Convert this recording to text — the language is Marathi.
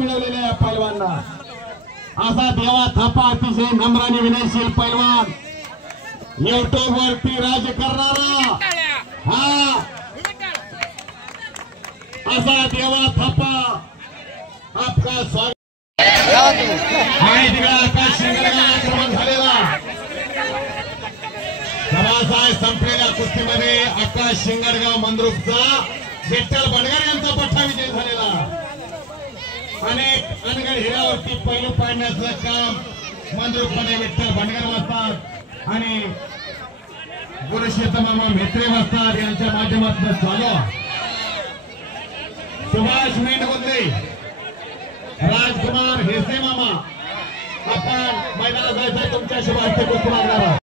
मिळवलेल्या या पैलवानांना असा देवा थापा अतिशय नम्राने विनयशील पैलवान युट्यूब वरती राज करणारा हा असा देवा थापा आपका स्वागत आकाश क्रमांक झालेला सभासाहेब संपलेल्या कुस्तीमध्ये आकाश शिंगडगाव मंद्रुपचा विठ्ठल बनगर यांचा पठ्ठा विजय झालेला अनेक अनगड हिऱ्यावरती पैलू पाडण्याचं काम मंद्रुपमध्ये विठ्ठल बनगर वाजतात आणि गुरुशेत मामा मेत्रे वाजतात यांच्या माध्यमातून चालू सुभाष मेंढवंदे राजकुमार हेसे मामा आपण मैदानात जायचं तुमच्या शुभार्थ कुस्ती मागणार